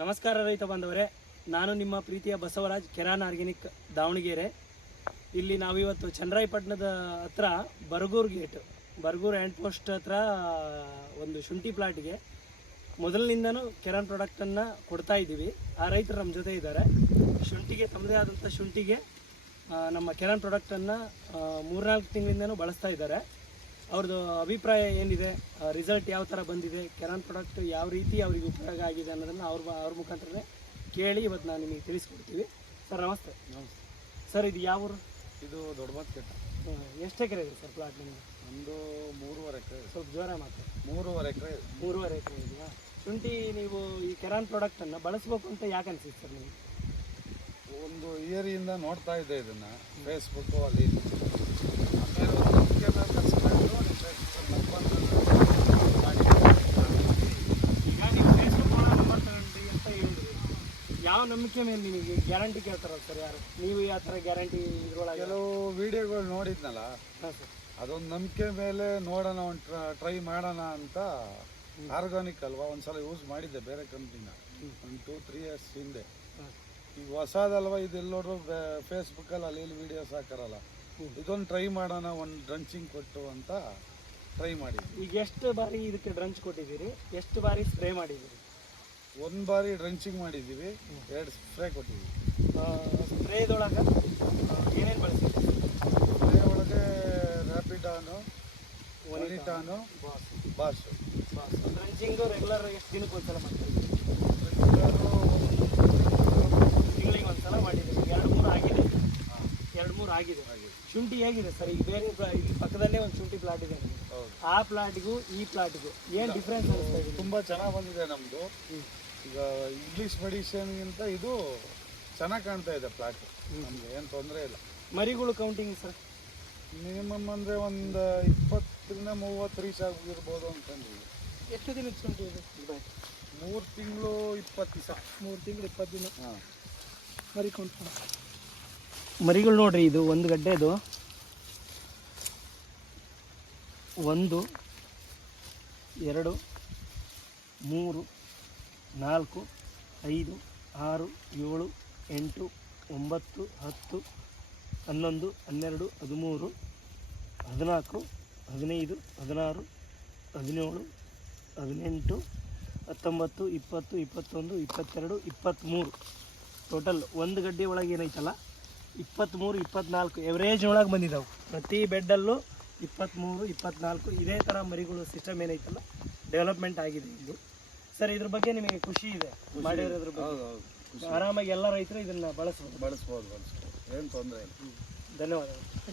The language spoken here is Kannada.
ನಮಸ್ಕಾರ ರೈತ ಬಾಂಧವರೇ ನಾನು ನಿಮ್ಮ ಪ್ರೀತಿಯ ಬಸವರಾಜ್ ಕೆರಾನ್ ಆರ್ಗ್ಯಾನಿಕ್ ದಾವಣಗೆರೆ ಇಲ್ಲಿ ನಾವಿವತ್ತು ಚಂದ್ರಾಯಪಟ್ಟಣದ ಹತ್ರ Baragur gate Baragur hand post ಹತ್ರ ಒಂದು ಶುಂಠಿ ಪ್ಲಾಟ್ಗೆ ಮೊದಲಿನಿಂದನೂ ಕೆರಾನ್ ಪ್ರಾಡಕ್ಟನ್ನು ಕೊಡ್ತಾ ಇದ್ದೀವಿ ಆ ರೈತರು ನಮ್ಮ ಜೊತೆ ಇದ್ದಾರೆ ಶುಂಠಿಗೆ ತಮ್ಮದೇ ಆದಂಥ ಶುಂಠಿಗೆ ನಮ್ಮ ಕೆರಾನ್ ಪ್ರಾಡಕ್ಟನ್ನು ಮೂರ್ನಾಲ್ಕು ತಿಂಗಳಿಂದನೂ ಬಳಸ್ತಾ ಇದ್ದಾರೆ ಅವ್ರದ್ದು ಅಭಿಪ್ರಾಯ ಏನಿದೆ ರಿಸಲ್ಟ್ ಯಾವ ಥರ ಬಂದಿದೆ ಕೆರಾನ್ ಪ್ರಾಡಕ್ಟ್ ಯಾವ ರೀತಿ ಅವ್ರಿಗೆ ಉಪಯೋಗ ಆಗಿದೆ ಅನ್ನೋದನ್ನು ಅವ್ರ ಅವ್ರ ಮುಖಾಂತರನೇ ಕೇಳಿ ಇವತ್ತು ನಾನು ನಿಮಗೆ ತಿಳಿಸ್ಕೊಡ್ತೀವಿ ಸರ್ ನಮಸ್ತೆ ನಮಸ್ತೆ ಸರ್ ಇದು ಯಾವ ಊರು ಇದು ದೊಡ್ಡ ಕೆಟ್ಟ ಎಷ್ಟು ಎಕರೆ ಇದೆ ಸರ್ ಪ್ಲಾಟ್ ನಿಮಗೆ ಒಂದು ಮೂರುವರೆ ಎಕರೆ ಸ್ವಲ್ಪ ಜ್ವರ ಮಾತ್ರ ಮೂರುವರೆ ಎಕರೆ ಮೂರುವರೆ ಎಕರೆ ಇದೆಯಾ ಶುಂಠಿ ನೀವು ಈ ಕೆರಾನ್ ಪ್ರಾಡಕ್ಟನ್ನು ಬಳಸಬೇಕು ಅಂತ ಯಾಕೆ ಅನಿಸುತ್ತೆ ಸರ್ ನಿಮಗೆ ಒಂದು ಇಯರಿಂದ ನೋಡ್ತಾ ಇದ್ದೆ ಇದನ್ನು ಫೇಸ್ಬುಕ್ಕು ಅಲ್ಲಿ ಯಾವ ನಂಬಿಕೆ ಮೇಲೆ ನಿಮಗೆ ಗ್ಯಾರಂಟಿ ಕೇಳ್ತಾರಲ್ಲ ಸರ್ ಯಾರು ನೀವು ಯಾವ ಗ್ಯಾರಂಟಿ ಕೆಲವು ವಿಡಿಯೋಗಳು ನೋಡಿದ್ನಲ್ಲ ಅದೊಂದು ನಂಬಿಕೆ ಮೇಲೆ ನೋಡೋಣ ಒಂದು ಟ್ರೈ ಮಾಡೋಣ ಅಂತ ಆರ್ಗಾನಿಕ್ ಅಲ್ವಾ ಒಂದ್ಸಲ ಯೂಸ್ ಮಾಡಿದ್ದೆ ಬೇರೆ ಕಂಪ್ನಿನ ಒಂದು ಟೂ ತ್ರೀ ಇಯರ್ಸ್ ಹಿಂದೆ ಈಗ ಹೊಸದಲ್ವಾ ಇದೆಲ್ಲ ನೋಡ್ರು ಫೇಸ್ಬುಕ್ಕಲ್ಲಿ ಅಲ್ಲಿ ಇಲ್ಲಿ ವೀಡಿಯೋಸ್ ಹಾಕಾರಲ್ಲ ಇದೊಂದು ಟ್ರೈ ಮಾಡೋಣ ಒಂದು ಡ್ರಂಚಿಂಗ್ ಕೊಟ್ಟು ಅಂತ ಟ್ರೈ ಮಾಡಿದ್ವಿ ಈಗ ಎಷ್ಟು ಬಾರಿ ಇದಕ್ಕೆ ಡ್ರಂಚ್ ಕೊಟ್ಟಿದ್ದೀರಿ ಎಷ್ಟು ಬಾರಿ ಸ್ಪ್ರೇ ಮಾಡಿದ್ದೀರಿ ಒಂದು ಬಾರಿ ಡ್ರೆಂಚಿಂಗ್ ಮಾಡಿದ್ದೀವಿ ಎರಡು ಸ್ಪ್ರೇ ಕೊಟ್ಟಿದ್ದೀವಿ ಸ್ಪ್ರೇದೊಳಗೆ ಏನೇನು ಬಳಸ್ತೀವಿ ಸ್ಪ್ರೇ ಒಳಗೆ ರ್ಯಾಪಿಡಾನು ಒನಿಟಾನು ಬಾಸು ಬಾಸು ಡ್ರಂಚಿಂಗು ರೆಗ್ಯುಲರ್ ಎಷ್ಟು ದಿನಕ್ಕೆ ಒಂದ್ಸಲ ಮಾಡ್ತೀವಿ ಆಗಿದೆ ಶುಂಠಿ ಹೇಗಿದೆ ಸರ್ ಈಗ ಬೇರೆ ಪಕ್ಕದಲ್ಲೇ ಒಂದು ಶುಂಠಿ ಪ್ಲಾಟ್ ಇದೆ ಆ ಪ್ಲಾಟ್ಗೂ ಈ ಪ್ಲಾಟ್ಗೂ ಏನು ಡಿಫ್ರೆನ್ಸ್ ತುಂಬಾ ಚೆನ್ನಾಗಿ ಬಂದಿದೆ ನಮ್ದು ಈಗ ಇಂಗ್ಲಿಷ್ ಗಿಂತ ಇದು ಚೆನ್ನಾಗಿ ಕಾಣ್ತಾ ಇದೆ ಪ್ಲಾಟ್ ನಮ್ಗೆ ಏನ್ ತೊಂದರೆ ಇಲ್ಲ ಮರಿಗಳು ಕೌಂಟಿಂಗ್ ಸರ್ ಮಿನಿಮಮ್ ಅಂದರೆ ಒಂದು ಇಪ್ಪತ್ತರಿಂದ ಮೂವತ್ತು ರೀಚ್ ಆಗಿರ್ಬೋದು ಅಂತಂದ್ರೆ ಎಷ್ಟು ದಿನ ಶುಂಠಿ ಇದೆ ಮೂರು ತಿಂಗಳು ಇಪ್ಪತ್ತು ದಿವಸ ಮೂರು ತಿಂಗಳು ಇಪ್ಪತ್ತು ದಿನ ಮರಿ ಕೌಂಟ್ ಮರಿಗಳು ನೋಡ್ರಿ ಇದು ಒಂದು ಗಡ್ಡೆದು ಒಂದು ಎರಡು ಮೂರು ನಾಲ್ಕು ಐದು ಆರು ಏಳು ಎಂಟು ಒಂಬತ್ತು ಹತ್ತು ಹನ್ನೊಂದು ಹನ್ನೆರಡು ಹದಿಮೂರು ಹದಿನಾಲ್ಕು ಹದಿನೈದು ಹದಿನಾರು ಹದಿನೇಳು ಹದಿನೆಂಟು ಹತ್ತೊಂಬತ್ತು ಇಪ್ಪತ್ತು ಇಪ್ಪತ್ತೊಂದು ಇಪ್ಪತ್ತೆರಡು ಇಪ್ಪತ್ತ್ಮೂರು ಟೋಟಲ್ ಒಂದು ಗಡ್ಡೆ ಒಳಗೆ ಏನೈತಲ್ಲ ಇಪ್ಪತ್ತ್ಮೂರು ಇಪ್ಪತ್ತ್ನಾಲ್ಕು ಎವರೇಜ್ ಒಳಗೆ ಬಂದಿದ್ದಾವೆ ಪ್ರತಿ ಬೆಡ್ಡಲ್ಲೂ ಇಪ್ಪತ್ತ್ಮೂರು ಇಪ್ಪತ್ತ್ನಾಲ್ಕು ಇದೇ ಥರ ಮರಿಗಳು ಸಿಸ್ಟಮ್ ಏನೈತಲ್ಲ ಡೆವಲಪ್ಮೆಂಟ್ ಆಗಿದೆ ಇಲ್ಲಿ ಸರ್ ಇದ್ರ ಬಗ್ಗೆ ನಿಮಗೆ ಖುಷಿ ಇದೆ ಮಾಡಿರೋದ್ರ ಬಗ್ಗೆ ಆರಾಮಾಗಿ ಎಲ್ಲ ರೈತರು ಇದನ್ನು ಬಳಸ್ಬೋದು ಬಳಸ್ಬೋದು ಬಳಸ್ಬೋದು ಏನು ತೊಂದರೆ ಇಲ್ಲ ಧನ್ಯವಾದಗಳು